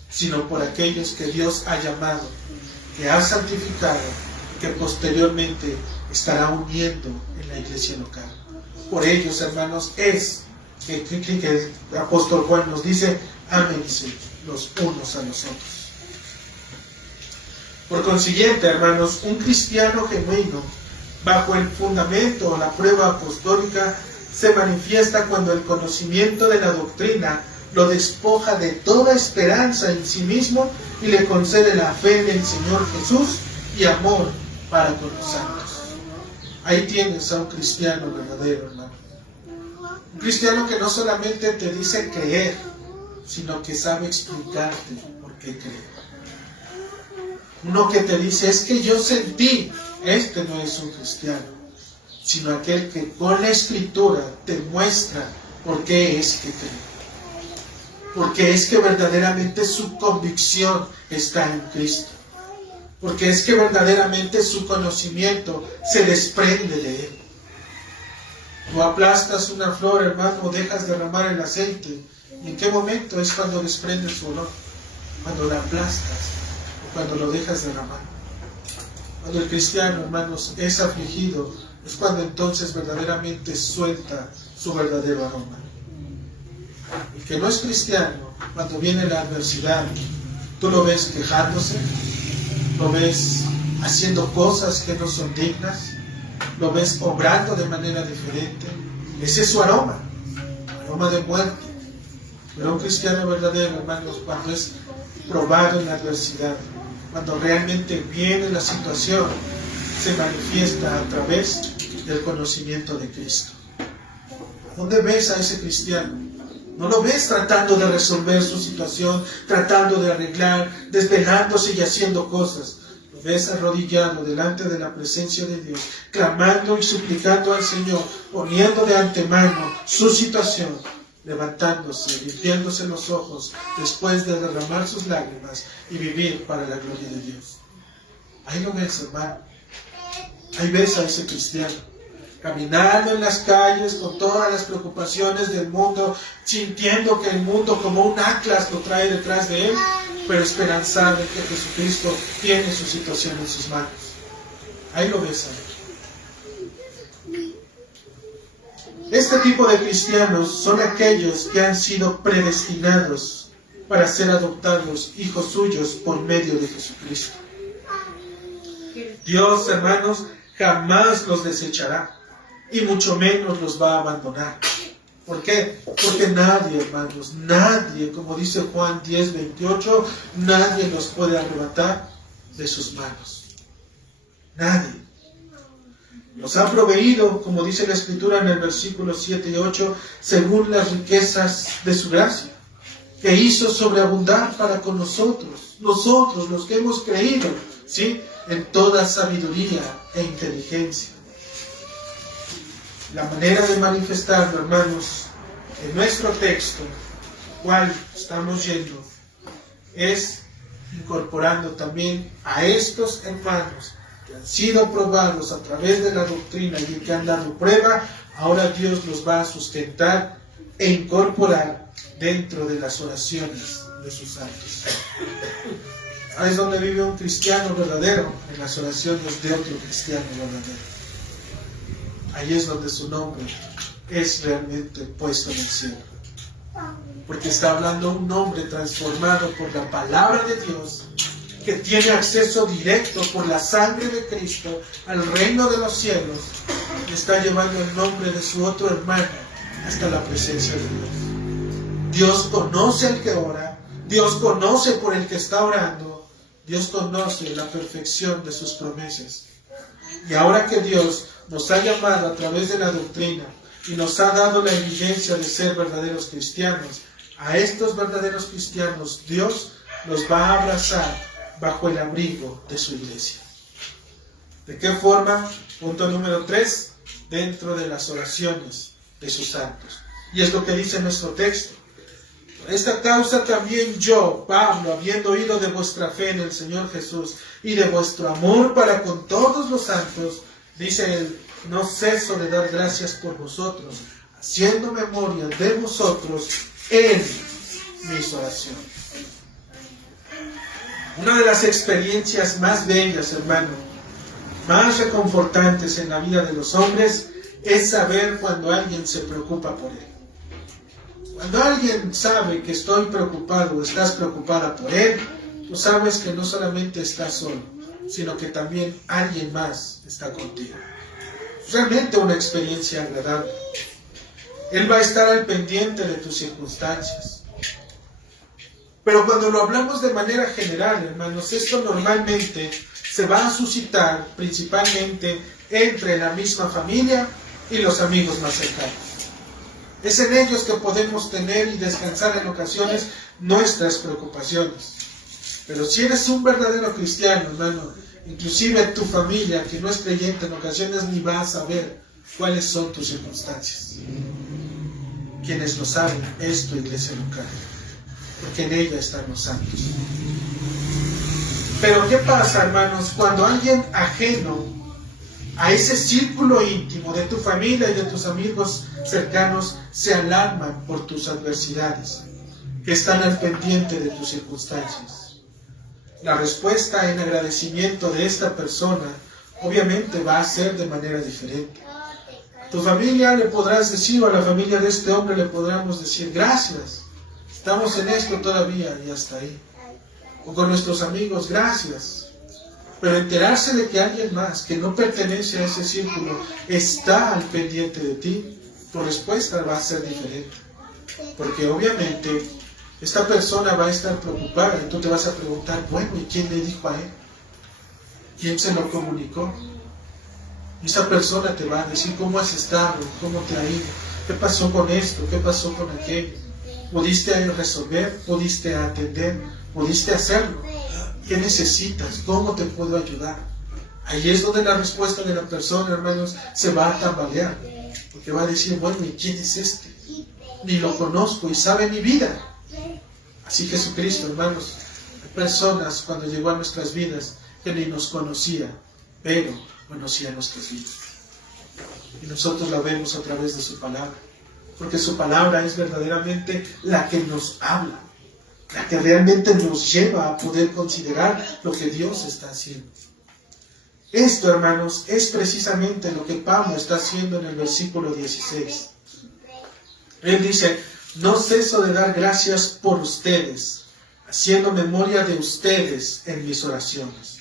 sino por aquellos que Dios ha llamado, que ha santificado, que posteriormente estará uniendo en la iglesia local. Por ellos, hermanos, es que el apóstol Juan nos dice, ámense los unos a los otros. Por consiguiente, hermanos, un cristiano genuino, bajo el fundamento o la prueba apostólica, se manifiesta cuando el conocimiento de la doctrina lo despoja de toda esperanza en sí mismo y le concede la fe en el Señor Jesús y amor para con los santos. Ahí tienes a un cristiano verdadero, hermano. Un cristiano que no solamente te dice creer, sino que sabe explicarte por qué cree. Uno que te dice, es que yo sentí, este no es un cristiano, sino aquel que con la Escritura te muestra por qué es que cree. Porque es que verdaderamente su convicción está en Cristo. Porque es que verdaderamente su conocimiento se desprende de Él. Tú aplastas una flor, hermano, dejas derramar el aceite. ¿Y en qué momento es cuando desprende su olor? Cuando la aplastas o cuando lo dejas derramar. Cuando el cristiano, hermanos, es afligido, es cuando entonces verdaderamente suelta su verdadero aroma. El que no es cristiano, cuando viene la adversidad, tú lo ves quejándose, lo ves haciendo cosas que no son dignas, lo ves obrando de manera diferente. Ese es su aroma de muerte. Pero un cristiano verdadero, hermanos, cuando es probado en la adversidad, cuando realmente viene la situación, se manifiesta a través del conocimiento de Cristo. ¿Dónde ves a ese cristiano? No lo ves tratando de resolver su situación, tratando de arreglar, desvelándose y haciendo cosas. Lo ves arrodillado delante de la presencia de Dios, clamando y suplicando al Señor, poniendo de antemano su situación, levantándose, limpiándose los ojos, después de derramar sus lágrimas y vivir para la gloria de Dios. Ahí lo ves, hermano. Ahí ves a ese cristiano, caminando en las calles con todas las preocupaciones del mundo, sintiendo que el mundo como un atlas lo trae detrás de él, pero esperanzado en que Jesucristo tiene su situación en sus manos. Ahí lo ves a él. Este tipo de cristianos son aquellos que han sido predestinados para ser adoptados hijos suyos por medio de Jesucristo. Dios, hermanos, jamás los desechará y mucho menos los va a abandonar. ¿Por qué? Porque nadie, hermanos, nadie, como dice Juan 10:28, nadie los puede arrebatar de sus manos. Nadie. Los ha proveído, como dice la Escritura en el versículo 7 y 8, según las riquezas de su gracia, que hizo sobreabundar para con nosotros los que hemos creído, ¿sí?, en toda sabiduría e inteligencia. La manera de manifestarlo, hermanos, en nuestro texto, cual estamos yendo, es incorporando también a estos hermanos que han sido probados a través de la doctrina y que han dado prueba. Ahora Dios los va a sustentar e incorporar dentro de las oraciones de sus santos. Ahí es donde vive un cristiano verdadero, en las oraciones de otro cristiano verdadero. Ahí es donde su nombre es realmente puesto en el cielo. Porque está hablando un hombre transformado por la palabra de Dios, que tiene acceso directo por la sangre de Cristo al reino de los cielos, y está llevando el nombre de su otro hermano hasta la presencia de Dios. Dios conoce al que ora, Dios conoce por el que está orando, Dios conoce la perfección de sus promesas. Y ahora que Dios nos ha llamado a través de la doctrina y nos ha dado la evidencia de ser verdaderos cristianos, a estos verdaderos cristianos Dios los va a abrazar bajo el abrigo de su iglesia. ¿De qué forma? Punto número 3, dentro de las oraciones de sus santos. Y es lo que dice nuestro texto. Por esta causa también yo, Pablo, habiendo oído de vuestra fe en el Señor Jesús y de vuestro amor para con todos los santos, dice él, no ceso de dar gracias por vosotros, haciendo memoria de vosotros en mis oraciones. Una de las experiencias más bellas, hermano, más reconfortantes en la vida de los hombres, es saber cuando alguien se preocupa por él. Cuando alguien sabe que estoy preocupado o estás preocupada por él, tú sabes que no solamente estás solo, sino que también alguien más está contigo. Es realmente una experiencia agradable. Él va a estar al pendiente de tus circunstancias. Pero cuando lo hablamos de manera general, hermanos, esto normalmente se va a suscitar principalmente entre la misma familia y los amigos más cercanos. Es en ellos que podemos tener y descansar en ocasiones nuestras preocupaciones. Pero si eres un verdadero cristiano, hermano, inclusive tu familia que no es creyente en ocasiones ni va a saber cuáles son tus circunstancias. Quienes lo saben es tu iglesia local, porque en ella están los santos. Pero ¿qué pasa, hermanos, cuando alguien ajeno a ese círculo íntimo de tu familia y de tus amigos cercanos se alarman por tus adversidades, que están al pendiente de tus circunstancias. La respuesta en agradecimiento de esta persona obviamente va a ser de manera diferente. A tu familia le podrás decir, o a la familia de este hombre le podremos decir, gracias, estamos en esto todavía y hasta ahí. O con nuestros amigos, gracias. Pero enterarse de que alguien más que no pertenece a ese círculo está al pendiente de ti, tu respuesta va a ser diferente. Porque obviamente esta persona va a estar preocupada y tú te vas a preguntar, bueno, ¿y quién le dijo a él? ¿Quién se lo comunicó? Y esa persona te va a decir, ¿cómo has estado? ¿Cómo te ha ido? ¿Qué pasó con esto? ¿Qué pasó con aquello? ¿Pudiste resolver? ¿Pudiste atender? ¿Pudiste hacerlo? ¿Qué necesitas? ¿Cómo te puedo ayudar? Ahí es donde la respuesta de la persona, hermanos, se va a tambalear. Porque va a decir, bueno, ¿y quién es este? Ni lo conozco y sabe mi vida. Así Jesucristo, hermanos, hay personas cuando llegó a nuestras vidas que ni nos conocía, pero conocía nuestras vidas. Y nosotros la vemos a través de su palabra. Porque su palabra es verdaderamente la que nos habla, la que realmente nos lleva a poder considerar lo que Dios está haciendo. Esto, hermanos, es precisamente lo que Pablo está haciendo en el versículo 16. Él dice, no ceso de dar gracias por ustedes, haciendo memoria de ustedes en mis oraciones.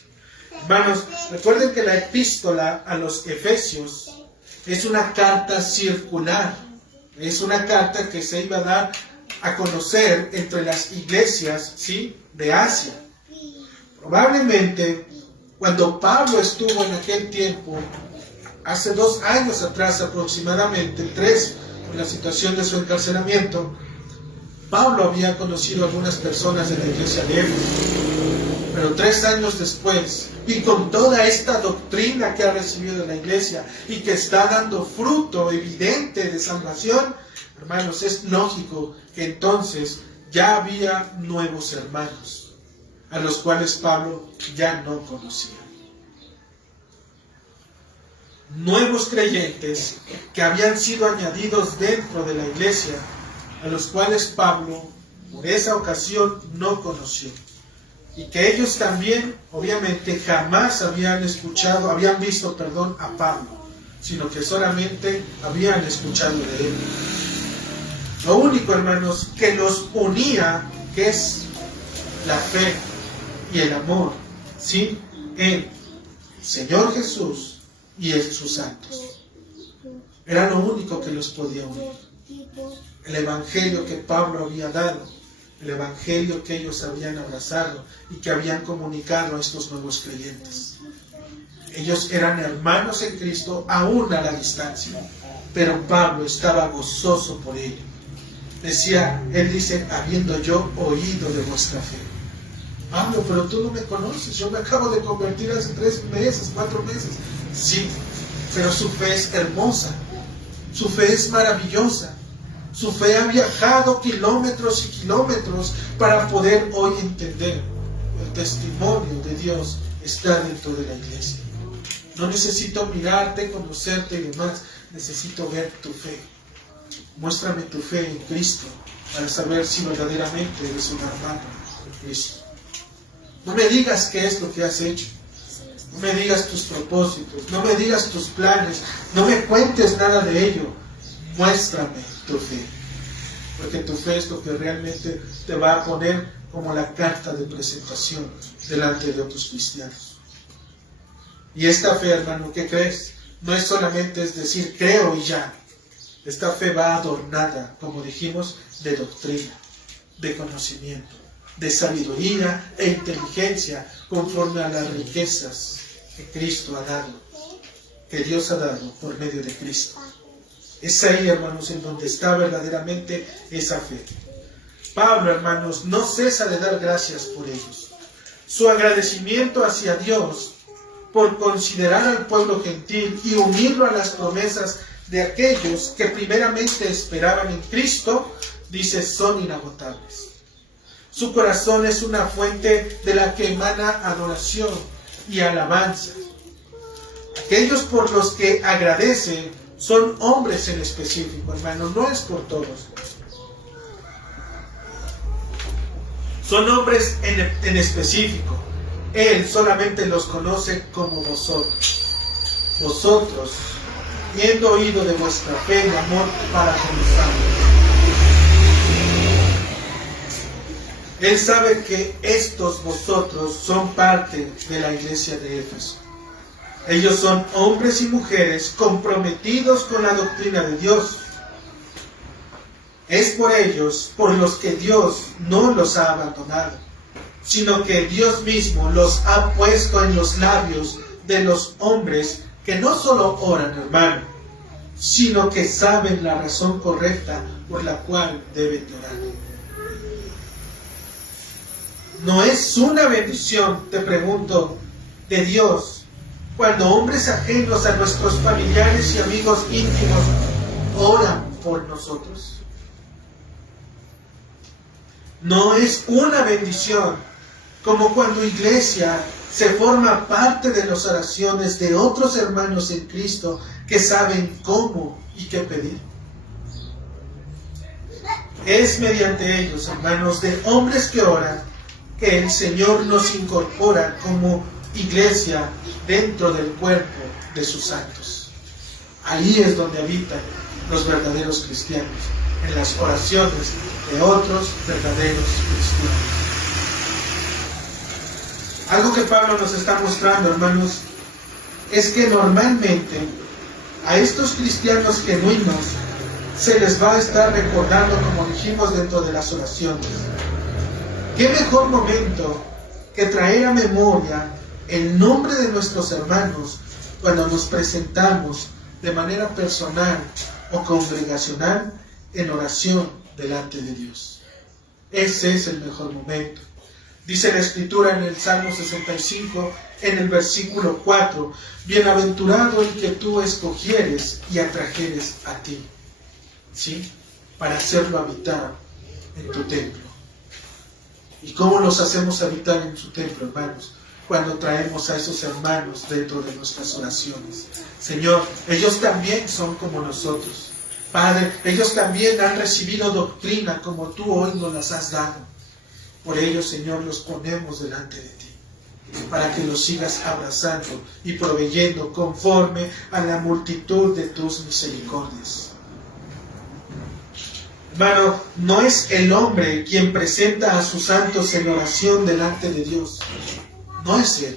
Hermanos, recuerden que la epístola a los Efesios es una carta circular. Es una carta que se iba a dar a conocer entre las iglesias, ¿sí?, de Asia. Probablemente, cuando Pablo estuvo en aquel tiempo, hace 2 años atrás aproximadamente, 3, en la situación de su encarcelamiento, Pablo había conocido a algunas personas de la iglesia de Éfeso. Pero 3 años después, y con toda esta doctrina que ha recibido de la iglesia y que está dando fruto evidente de salvación, hermanos, es lógico que entonces ya había nuevos hermanos, a los cuales Pablo ya no conocía. Nuevos creyentes que habían sido añadidos dentro de la iglesia, a los cuales Pablo, por esa ocasión, no conoció. Y que ellos también, obviamente, jamás habían visto a Pablo, sino que solamente habían escuchado de él. Lo único, hermanos, que los unía, que es la fe y el amor, ¿sí?, en el Señor Jesús y en sus santos. Era lo único que los podía unir. El evangelio que Pablo había dado, el evangelio que ellos habían abrazado y que habían comunicado a estos nuevos creyentes. Ellos eran hermanos en Cristo aún a la distancia, pero Pablo estaba gozoso por ello. Él dice, habiendo yo oído de vuestra fe. Pablo, pero tú no me conoces, yo me acabo de convertir hace 3 meses, 4 meses. Sí, pero su fe es hermosa, su fe es maravillosa. Su fe ha viajado kilómetros y kilómetros para poder hoy entender el testimonio de Dios está dentro de la iglesia. No necesito mirarte, conocerte y demás, necesito ver tu fe. Muéstrame tu fe en Cristo para saber si verdaderamente eres un hermano en Cristo. No me digas qué es lo que has hecho. No me digas tus propósitos. No me digas tus planes. No me cuentes nada de ello. Muéstrame tu fe. Porque tu fe es lo que realmente te va a poner como la carta de presentación delante de otros cristianos. Y esta fe, hermano, ¿qué crees? No es solamente decir creo y ya. Esta fe va adornada, como dijimos, de doctrina, de conocimiento, de sabiduría e inteligencia conforme a las riquezas que Cristo ha dado, que Dios ha dado por medio de Cristo. Es ahí, hermanos, en donde está verdaderamente esa fe. Pablo, hermanos, no cesa de dar gracias por ellos. Su agradecimiento hacia Dios por considerar al pueblo gentil y unirlo a las promesas de aquellos que primeramente esperaban en Cristo, dice, son inagotables. Su corazón es una fuente de la que emana adoración y alabanza. Aquellos por los que agradece son hombres en específico, hermanos, no es por todos. Son hombres en específico. Él solamente los conoce como vosotros. Vosotros, habiendo oído de vuestra fe y amor para con los santos. Él sabe que estos vosotros son parte de la iglesia de Éfeso. Ellos son hombres y mujeres comprometidos con la doctrina de Dios. Es por ellos por los que Dios no los ha abandonado, sino que Dios mismo los ha puesto en los labios de los hombres que no solo oran, hermano, sino que saben la razón correcta por la cual deben orar. ¿No es una bendición, te pregunto, de Dios cuando hombres ajenos a nuestros familiares y amigos íntimos oran por nosotros? No es una bendición como cuando iglesia se forma parte de las oraciones de otros hermanos en Cristo que saben cómo y qué pedir. Es mediante ellos, hermanos, de hombres que oran, que el Señor nos incorpora como iglesia dentro del cuerpo de sus santos. Ahí es donde habitan los verdaderos cristianos, en las oraciones de otros verdaderos cristianos. Algo que Pablo nos está mostrando, hermanos, es que normalmente a estos cristianos genuinos se les va a estar recordando, como dijimos, dentro de las oraciones. ¿Qué mejor momento que traer a memoria el nombre de nuestros hermanos cuando nos presentamos de manera personal o congregacional en oración delante de Dios? Ese es el mejor momento. Dice la Escritura en el Salmo 65, en el versículo 4, bienaventurado el que tú escogieres y atrajeres a ti, ¿sí? Para hacerlo habitar en tu templo. ¿Y cómo los hacemos habitar en su templo, hermanos? Cuando traemos a esos hermanos dentro de nuestras oraciones. Señor, ellos también son como nosotros. Padre, ellos también han recibido doctrina como tú hoy nos las has dado. Por ello, Señor, los ponemos delante de ti, para que los sigas abrazando y proveyendo conforme a la multitud de tus misericordias. Hermano, no es el hombre quien presenta a sus santos en oración delante de Dios. No es él,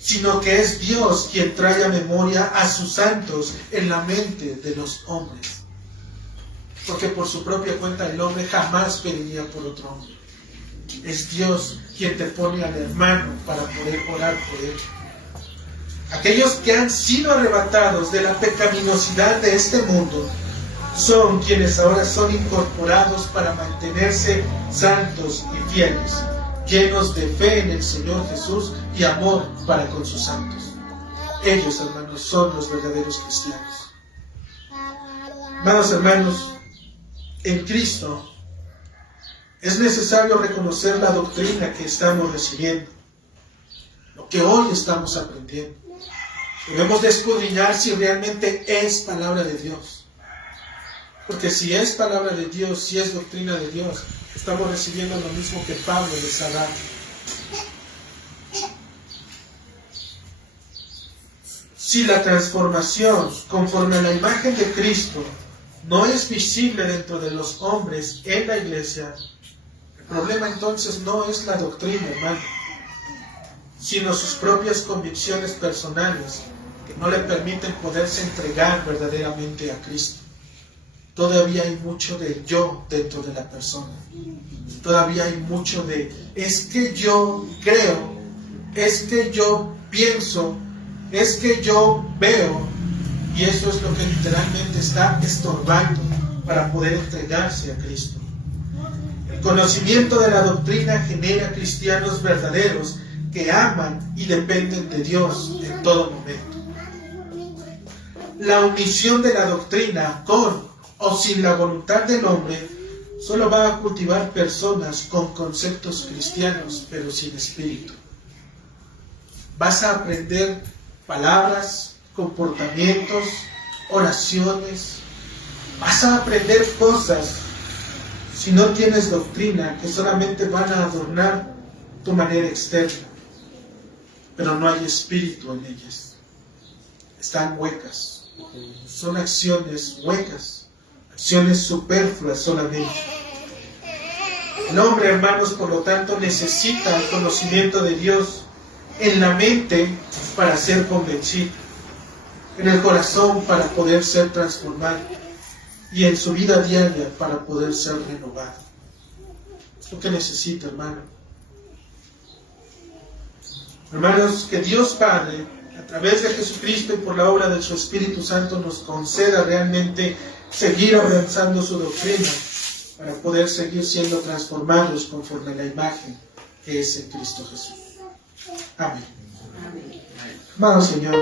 sino que es Dios quien trae a memoria a sus santos en la mente de los hombres. Porque por su propia cuenta el hombre jamás pediría por otro hombre. Es Dios quien te pone al hermano para poder orar por él. Aquellos que han sido arrebatados de la pecaminosidad de este mundo son quienes ahora son incorporados para mantenerse santos y fieles, llenos de fe en el Señor Jesús y amor para con sus santos. Ellos, hermanos, son los verdaderos cristianos. Amados hermanos, en Cristo es necesario reconocer la doctrina que estamos recibiendo, lo que hoy estamos aprendiendo. Debemos de escudriñar si realmente es palabra de Dios. Porque si es palabra de Dios, si es doctrina de Dios, estamos recibiendo lo mismo que Pablo les ha dado. Si la transformación conforme a la imagen de Cristo no es visible dentro de los hombres en la iglesia, el problema entonces no es la doctrina, hermano, sino sus propias convicciones personales que no le permiten poderse entregar verdaderamente a Cristo. Todavía hay mucho de yo dentro de la persona. Todavía hay mucho de, es que yo creo, es que yo pienso, es que yo veo. Y eso es lo que literalmente está estorbando para poder entregarse a Cristo. El conocimiento de la doctrina genera cristianos verdaderos que aman y dependen de Dios en todo momento. La omisión de la doctrina con o sin la voluntad del hombre solo va a cultivar personas con conceptos cristianos pero sin espíritu. Vas a aprender palabras, comportamientos, oraciones. Vas a aprender cosas si no tienes doctrina que solamente van a adornar tu manera externa, pero no hay espíritu en ellas. Están huecas. Son acciones huecas, acciones superfluas solamente. El hombre, hermanos, por lo tanto, necesita el conocimiento de Dios en la mente para ser convencido, en el corazón para poder ser transformado y en su vida diaria para poder ser renovado. Es lo que necesita, hermano. Hermanos, que Dios Padre, a través de Jesucristo y por la obra de su Espíritu Santo, nos conceda realmente seguir avanzando su doctrina para poder seguir siendo transformados conforme a la imagen que es en Cristo Jesús. Amén. Amado Señor,